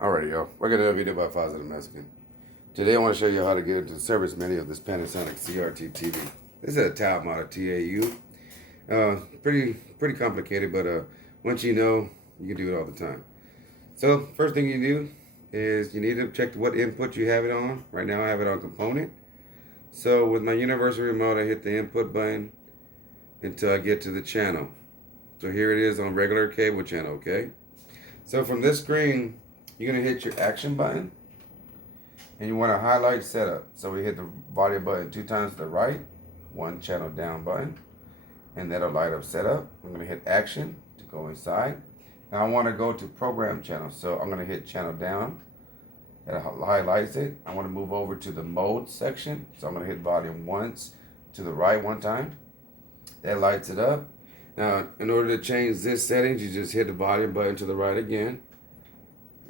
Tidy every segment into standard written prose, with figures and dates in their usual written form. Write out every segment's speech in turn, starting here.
Alrighty, y'all. We're gonna do a video about Positive Mexican. Today I want to show you how to get into the service menu of this Panasonic CRT TV. This is a tab model TAU. Pretty complicated, but once you know, you can do it all the time. So first thing you do is you need to check what input you have it on. Right now I have it on component. So with my universal remote, I hit the input button until I get to the channel. So here it is on regular cable channel, okay? So from this screen, you're going to hit your action button and you want to highlight setup. So we hit the volume button 2 times to the right, 1 channel down button, and that'll light up setup. I'm going to hit action to go inside. Now I want to go to program channel, so I'm going to hit channel down. That highlights it. I want to move over to the mode section, so I'm going to hit volume once to the right 1 time. That lights it up. Now, in order to change this settings, you just hit the volume button to the right again.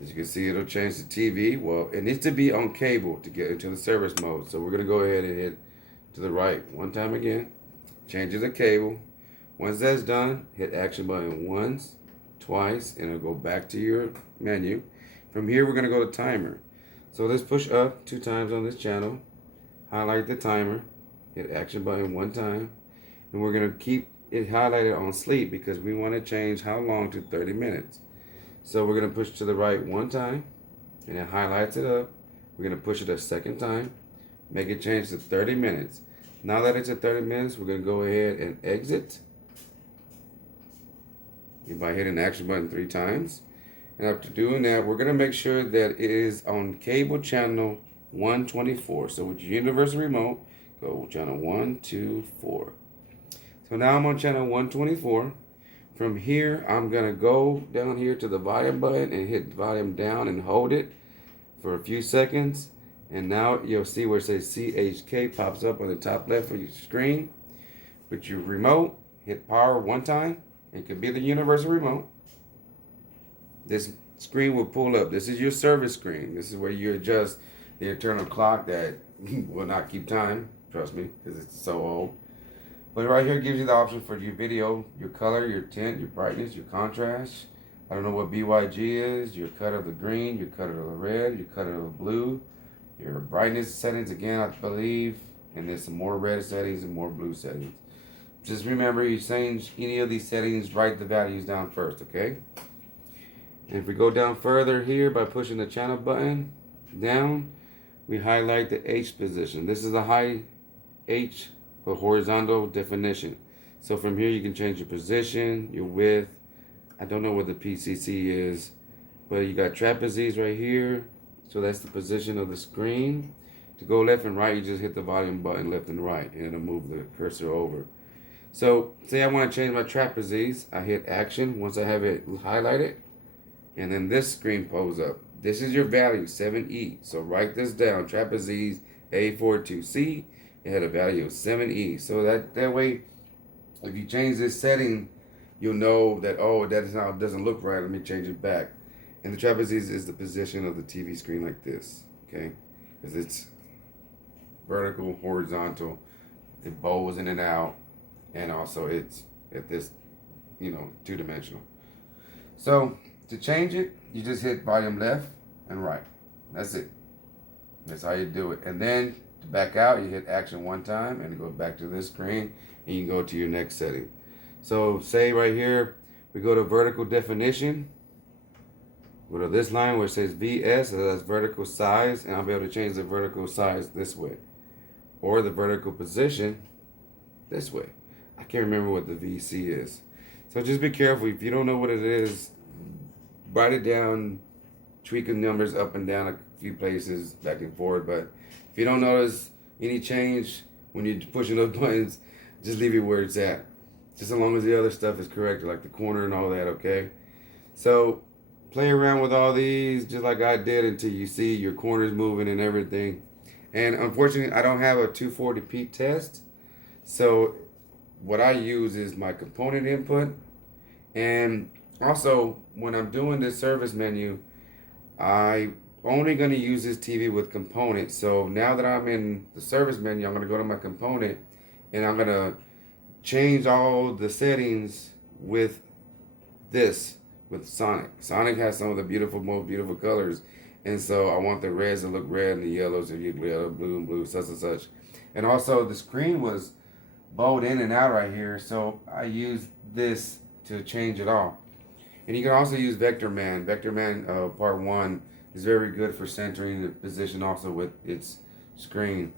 As you can see, it'll change the TV. Well, it needs to be on cable to get into the service mode. So we're going to go ahead and hit to the right 1 time again. Change it to cable. Once that's done, hit action button once, twice, and it'll go back to your menu. From here, we're going to go to timer. So let's push up 2 times on this channel. Highlight the timer. Hit action button 1 time. And we're going to keep it highlighted on sleep because we want to change how long to 30 minutes. So we're going to push to the right 1 time, and it highlights it up. We're going to push it a 2nd time, make it change to 30 minutes. Now that it's at 30 minutes, we're going to go ahead and exit by hitting the action button 3 times. And after doing that, we're going to make sure that it is on cable channel 124. So with your universal remote, go channel 124. So now I'm on channel 124. From here, I'm going to go down here to the volume button and hit volume down and hold it for a few seconds. And now you'll see where it says CHK pops up on the top left of your screen. With your remote, hit power 1 time. It could be the universal remote. This screen will pull up. This is your service screen. This is where you adjust the internal clock that will not keep time. Trust me, because it's so old. But right here gives you the option for your video, your color, your tint, your brightness, your contrast. I don't know what BYG is, your cut of the green, your cut of the red, your cut of the blue, your brightness settings again, I believe, and there's some more red settings and more blue settings. Just remember, you change any of these settings, write the values down first, okay? And if we go down further here by pushing the channel button down, we highlight the H position. This is a high H for horizontal definition. So from here you can change your position, your width. I don't know what the PCC is, but you got trapezies right here. So that's the position of the screen. To go left and right, you just hit the volume button left and right, and it'll move the cursor over. So say I want to change my trapezies, I hit action once I have it highlighted, and then this screen pulls up. This is your value, 7E. So write this down, trapezies A42C. It had a value of 7E. So that way, if you change this setting, you'll know that, oh, that is how it doesn't look right. Let me change it back. And the trapezies is the position of the TV screen like this, okay? Because it's vertical, horizontal. It bows in and out. And also it's at this, 2-dimensional. So to change it, you just hit volume left and right. That's it. That's how you do it. And then to back out, you hit action 1 time and it goes back to this screen and you can go to your next setting. So say right here, we go to vertical definition. Go to this line where it says VS, so that's vertical size, and I'll be able to change the vertical size this way. Or the vertical position this way. I can't remember what the VC is. So just be careful. If you don't know what it is, write it down, tweak the numbers up and down a few places, back and forth, but if you don't notice any change when you're pushing those buttons, just leave it where it's at. Just as long as the other stuff is correct, like the corner and all that, okay? So play around with all these just like I did until you see your corners moving and everything. And unfortunately, I don't have a 240p test. So what I use is my component input. And also, when I'm doing this service menu, I only going to use this TV with components. So now that I'm in the service menu, I'm going to go to my component and I'm going to change all the settings with this with Sonic. Sonic has some of the most beautiful colors. And so I want the reds to look red and the yellows to look yellow, blue and blue, such and such. And also the screen was bowed in and out right here. So I used this to change it all. And you can also use Vector Man. Vector Man Part 1 is very good for centering the position also with its screen.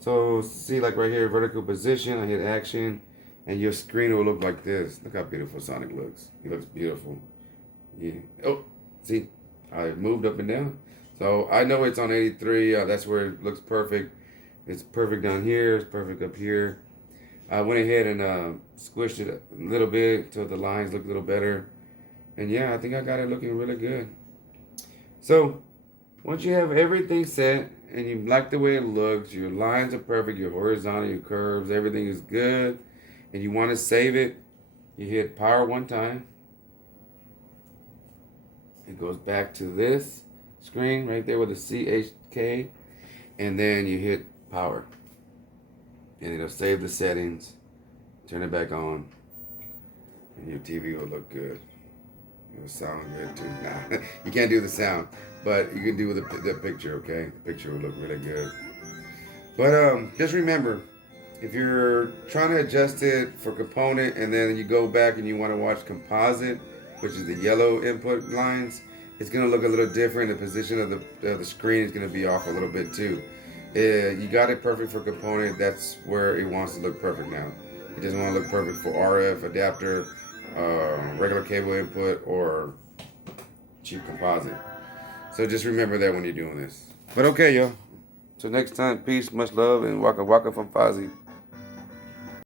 So see, like right here, vertical position, I hit action, and your screen will look like this. Look how beautiful Sonic looks. He looks beautiful. Yeah. Oh, see, I moved up and down. So I know it's on 83. That's where it looks perfect. It's perfect down here. It's perfect up here. I went ahead and squished it a little bit so the lines look a little better. And yeah, I think I got it looking really good. So once you have everything set and you like the way it looks, your lines are perfect, your horizontal, your curves, everything is good, and you want to save it, you hit power one time. It goes back to this screen right there with the CHK, and then you hit power. And it'll save the settings, turn it back on, and your TV will look good. It'll sound good too. Nah, you can't do the sound, but you can do the picture, okay? The picture will look really good. But just remember, if you're trying to adjust it for component and then you go back and you want to watch composite, which is the yellow input lines, it's going to look a little different. The position of the screen is going to be off a little bit too. You got it perfect for component. That's where it wants to look perfect now. It doesn't want to look perfect for RF adapter, regular cable input, or cheap composite. So just remember that when you're doing this. But okay, y'all. Till next time, peace, much love, and waka waka from Fozzie.